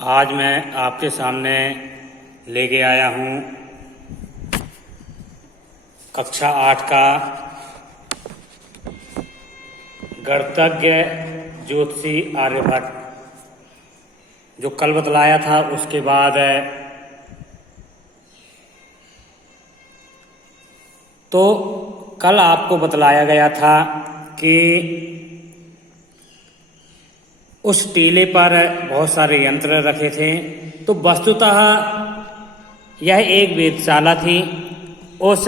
आज मैं आपके सामने लेके आया हूँ कक्षा 8 का गणितज्ञ ज्योतिषी आर्यभट्ट, जो कल बतलाया था। उसके बाद तो कल आपको बतलाया गया था कि उस टीले पर बहुत सारे यंत्र रखे थे। तो वस्तुतः यह एक वेधशाला थी। उस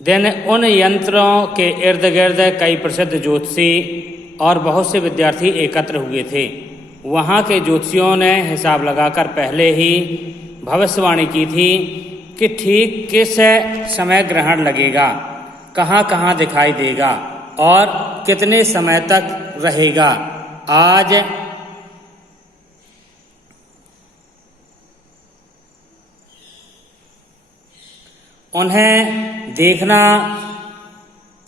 दिन उन यंत्रों के इर्द गिर्द कई प्रसिद्ध ज्योतिषी और बहुत से विद्यार्थी एकत्र हुए थे। वहाँ के ज्योतिषियों ने हिसाब लगाकर पहले ही भविष्यवाणी की थी कि ठीक किस समय ग्रहण लगेगा, कहाँ कहाँ दिखाई देगा और कितने समय तक रहेगा। आज उन्हें देखना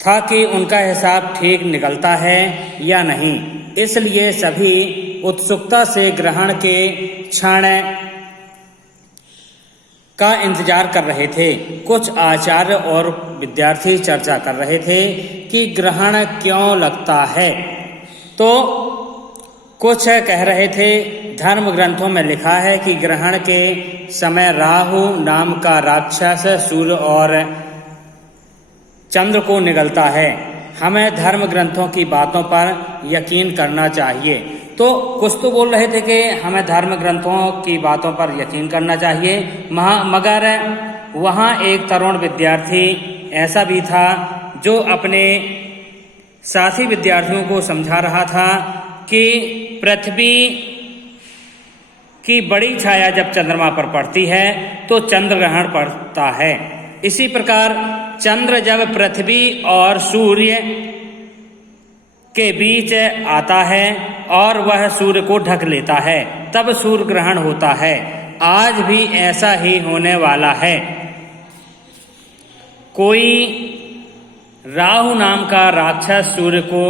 था कि उनका हिसाब ठीक निकलता है या नहीं। इसलिए सभी उत्सुकता से ग्रहण के क्षण का इंतजार कर रहे थे। कुछ आचार्य और विद्यार्थी चर्चा कर रहे थे कि ग्रहण क्यों लगता है। तो कुछ कह रहे थे, धर्म ग्रंथों में लिखा है कि ग्रहण के समय राहु नाम का राक्षस सूर्य और चंद्र को निगलता है। हमें धर्म ग्रंथों की बातों पर यकीन करना चाहिए। तो कुछ तो बोल रहे थे कि हमें धर्म ग्रंथों की बातों पर यकीन करना चाहिए, मगर वहाँ एक तरुण विद्यार्थी ऐसा भी था जो अपने साथी विद्यार्थियों को समझा रहा था कि पृथ्वी की बड़ी छाया जब चंद्रमा पर पड़ती है तो चंद्र ग्रहण पड़ता है। इसी प्रकार चंद्र जब पृथ्वी और सूर्य के बीच आता है और वह सूर्य को ढक लेता है, तब सूर्य ग्रहण होता है। आज भी ऐसा ही होने वाला है। कोई राहु नाम का राक्षस सूर्य को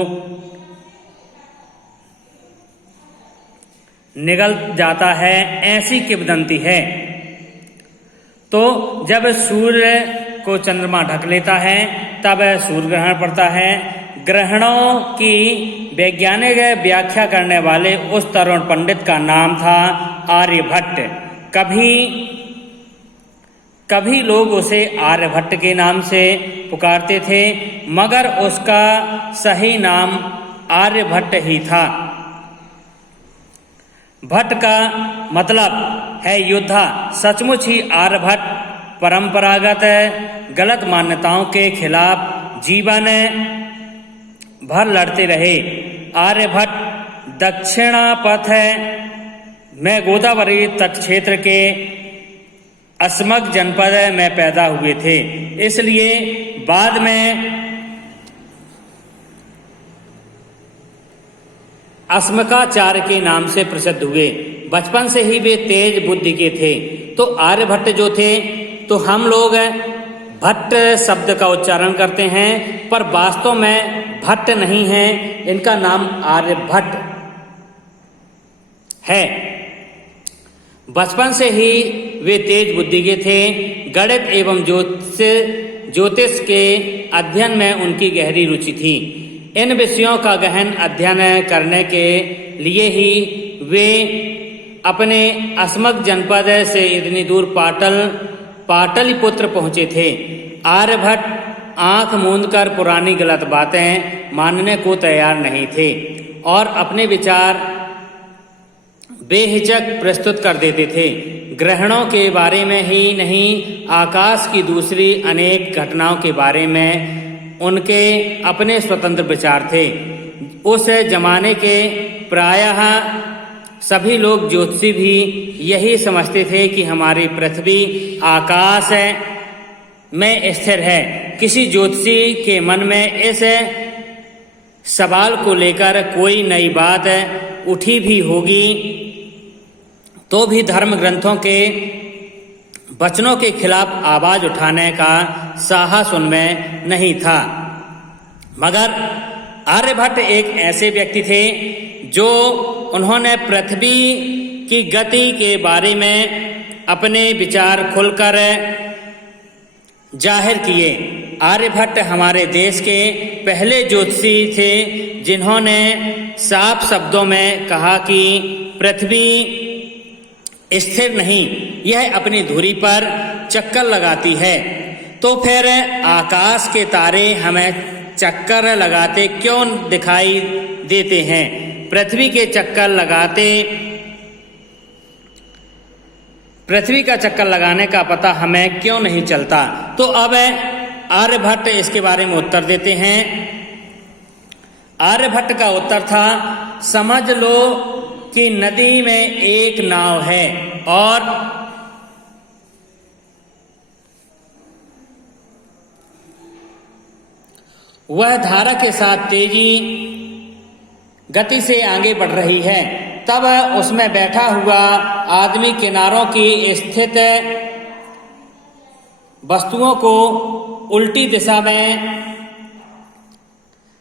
निगल जाता है, ऐसी किंवदंती है। तो जब सूर्य को चंद्रमा ढक लेता है तब सूर्य ग्रहण पड़ता है। ग्रहणों की वैज्ञानिक व्याख्या करने वाले उस तरुण पंडित का नाम था आर्यभट्ट। कभी लोग उसे आर्यभट्ट के नाम से पुकारते थे, मगर उसका सही नाम आर्यभट्ट ही था। भट्ट का मतलब है योद्धा। सचमुच ही आर्यभट्ट परंपरागत गलत मान्यताओं के खिलाफ जीवन भर लड़ते रहे। आर्यभट्ट दक्षिणापथ में गोदावरी तट क्षेत्र के अस्मक जनपद में पैदा हुए थे। इसलिए बाद में अस्मकाचार्य के नाम से प्रसिद्ध हुए। बचपन से ही वे तेज बुद्धि के थे। तो आर्यभट्ट जो थे, तो हम लोग भट्ट शब्द का उच्चारण करते हैं, पर वास्तव में भट्ट नहीं है, इनका नाम आर्यभट्ट है। बचपन से ही वे तेज बुद्धि के थे। गणित एवं ज्योतिष के अध्ययन में उनकी गहरी रुचि थी। इन विषयों का गहन अध्ययन करने के लिए ही वे अपने अस्मक जनपद से इतनी दूर पाटलिपुत्र पहुँचे थे। आर्यभट्ट आंख मूंदकर पुरानी गलत बातें मानने को तैयार नहीं थे और अपने विचार बेहिचक प्रस्तुत कर देते थे। ग्रहणों के बारे में ही नहीं, आकाश की दूसरी अनेक घटनाओं के बारे में उनके अपने स्वतंत्र विचार थे। उस जमाने के प्रायः सभी लोग, ज्योतिषी भी यही समझते थे कि हमारी पृथ्वी आकाश में स्थिर है। किसी ज्योतिषी के मन में इस सवाल को लेकर कोई नई बात उठी भी होगी तो भी धर्म ग्रंथों के वचनों के खिलाफ आवाज उठाने का साहस उनमें नहीं था। मगर आर्यभट्ट एक ऐसे व्यक्ति थे जो उन्होंने पृथ्वी की गति के बारे में अपने विचार खुलकर जाहिर किए। आर्यभट्ट हमारे देश के पहले ज्योतिषी थे जिन्होंने साफ शब्दों में कहा कि पृथ्वी स्थिर नहीं, यह अपनी धुरी पर चक्कर लगाती है। तो फिर आकाश के तारे हमें चक्कर लगाते क्यों दिखाई देते हैं? पृथ्वी का चक्कर लगाने का पता हमें क्यों नहीं चलता? तो अब आर्यभट्ट इसके बारे में उत्तर देते हैं। आर्यभट्ट का उत्तर था, समझ लो कि नदी में एक नाव है और वह धारा के साथ तेजी गति से आगे बढ़ रही है। तब उसमें बैठा हुआ आदमी किनारों की स्थित वस्तुओं को उल्टी दिशा में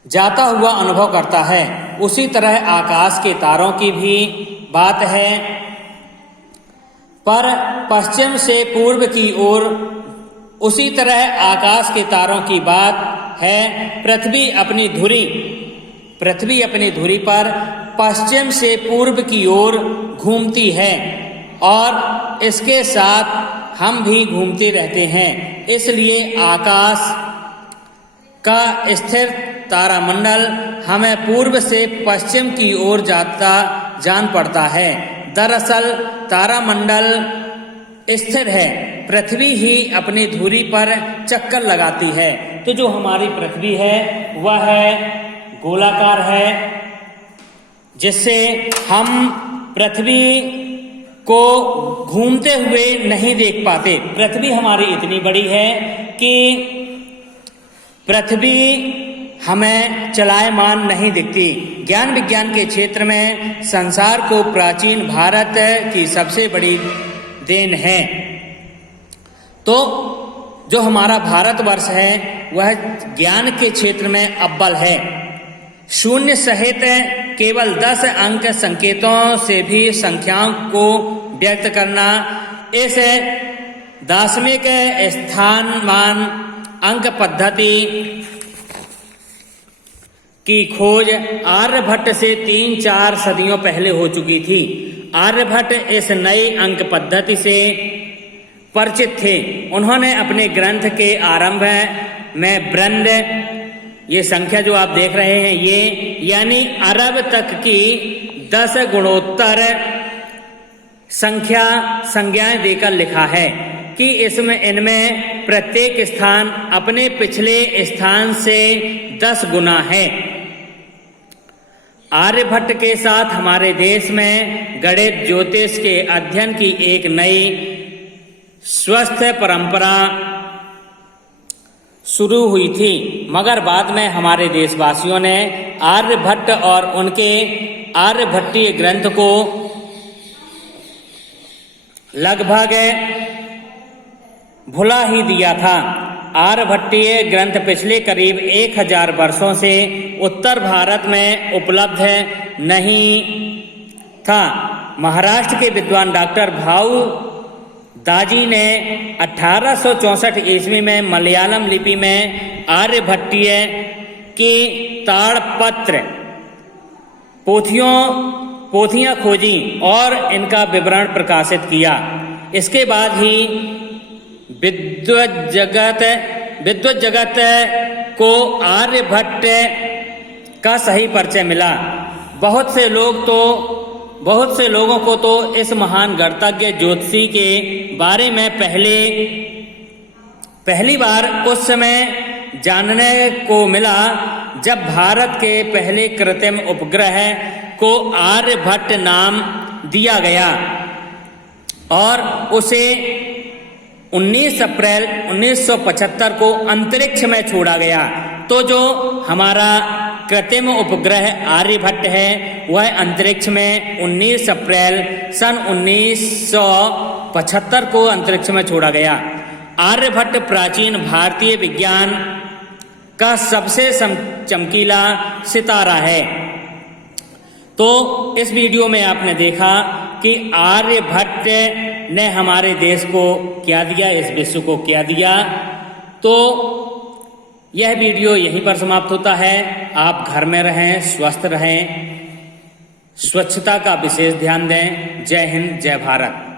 जाता हुआ अनुभव करता है। उसी तरह आकाश के तारों की भी बात है, पर पश्चिम से पूर्व की ओर। उसी तरह आकाश के तारों की बात है, पृथ्वी अपनी धुरी पर पश्चिम से पूर्व की ओर घूमती है और इसके साथ हम भी घूमते रहते हैं। इसलिए आकाश का स्थिर तारामंडल हमें पूर्व से पश्चिम की ओर जाता जान पड़ता है। दरअसल तारामंडल स्थिर है, पृथ्वी ही अपनी धुरी पर चक्कर लगाती है। तो जो हमारी पृथ्वी है वह गोलाकार है, जिससे हम पृथ्वी को घूमते हुए नहीं देख पाते। पृथ्वी हमारी इतनी बड़ी है कि पृथ्वी हमें चलायमान नहीं दिखती। ज्ञान विज्ञान के क्षेत्र में संसार को प्राचीन भारत की सबसे बड़ी देन है। तो जो हमारा भारतवर्ष है वह ज्ञान के क्षेत्र में अव्वल है। शून्य सहित केवल 10 अंक संकेतों से भी संख्याओं को व्यक्त करना, इस दार्शनिक स्थानमान अंक पद्धति की खोज आर्यभट्ट से 3-4 सदियों पहले हो चुकी थी। आर्यभट्ट इस नई अंक पद्धति से परिचित थे। उन्होंने अपने ग्रंथ के आरंभ में ब्रंद, ये संख्या जो आप देख रहे हैं ये, यानी अरब तक की 10 गुणोत्तर संज्ञाएं देकर लिखा है कि इनमें प्रत्येक स्थान अपने पिछले स्थान से 10 गुना है। आर्यभट्ट के साथ हमारे देश में गणित ज्योतिष के अध्ययन की एक नई स्वस्थ परंपरा शुरू हुई थी, मगर बाद में हमारे देशवासियों ने आर्यभट्ट और उनके आर्यभट्टीय ग्रंथ को लगभग भुला ही दिया था। आर्यभट्टीय ग्रंथ पिछले करीब 1000 वर्षों से उत्तर भारत में उपलब्ध नहीं था। महाराष्ट्र के विद्वान डॉक्टर भाऊ दाजी ने 1864 ईस्वी में मलयालम लिपि में आर्यभट्टीय की ताड़पत्र पोथियां खोजी और इनका विवरण प्रकाशित किया। इसके बाद ही विद्वत जगत को आर्यभट्ट का सही परिचय मिला। बहुत से लोगों को तो इस महान गणितज्ञ ज्योतिषी के बारे में पहली बार उस समय जानने को मिला जब भारत के पहले कृत्रिम उपग्रह को आर्यभट्ट नाम दिया गया और उसे 19 अप्रैल 1975 को अंतरिक्ष में छोड़ा गया। तो जो हमारा कृत्रिम उपग्रह आर्यभट्ट है वह अंतरिक्ष में 19 अप्रैल सन 1975 को अंतरिक्ष में छोड़ा गया। आर्यभट्ट प्राचीन भारतीय विज्ञान का सबसे चमकीला सितारा है। तो इस वीडियो में आपने देखा कि आर्यभट्ट ने हमारे देश को क्या दिया, इस विश्व को क्या दिया। तो यह वीडियो यहीं पर समाप्त होता है। आप घर में रहें, स्वस्थ रहें, स्वच्छता का विशेष ध्यान दें। जय हिंद, जय भारत।